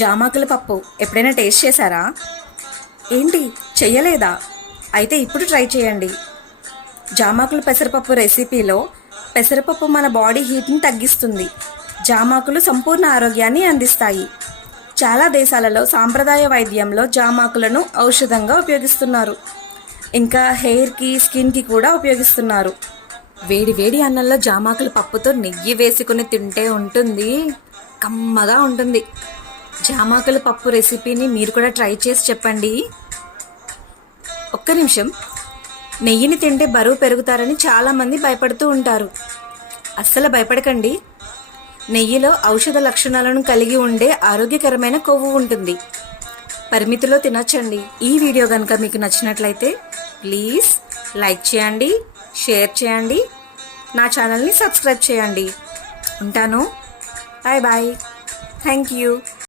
జామాకుల పప్పు ఎప్పుడైనా టేస్ట్ చేశారా? ఏంటి, చెయ్యలేదా? అయితే ఇప్పుడు ట్రై చేయండి. జామాకుల పెసరపప్పు రెసిపీలో పెసరపప్పు మన బాడీ హీట్ని తగ్గిస్తుంది. జామాకులు సంపూర్ణ ఆరోగ్యాన్ని అందిస్తాయి. చాలా దేశాలలో సాంప్రదాయ వైద్యంలో జామాకులను ఔషధంగా ఉపయోగిస్తున్నారు. ఇంకా హెయిర్కి, స్కిన్కి కూడా ఉపయోగిస్తున్నారు. వేడి వేడి అన్నంలో జామాకుల పప్పుతో నెయ్యి వేసుకుని తింటే ఉంటుంది, కమ్మగా ఉంటుంది. జామాకుల పప్పు రెసిపీని మీరు కూడా ట్రై చేసి చెప్పండి. ఒక్క నిమిషం. నెయ్యిని తింటే బరువు పెరుగుతారని చాలామంది భయపడుతూ ఉంటారు. అస్సలు భయపడకండి. నెయ్యిలో ఔషధ లక్షణాలను కలిగి ఉండే ఆరోగ్యకరమైన కొవ్వు ఉంటుంది. పరిమితిలో తినొచ్చండి. ఈ వీడియో కనుక మీకు నచ్చినట్లయితే ప్లీజ్ లైక్ చేయండి, షేర్ చేయండి, నా ఛానల్ని సబ్స్క్రైబ్ చేయండి. ఉంటాను. Bye bye. Thank you.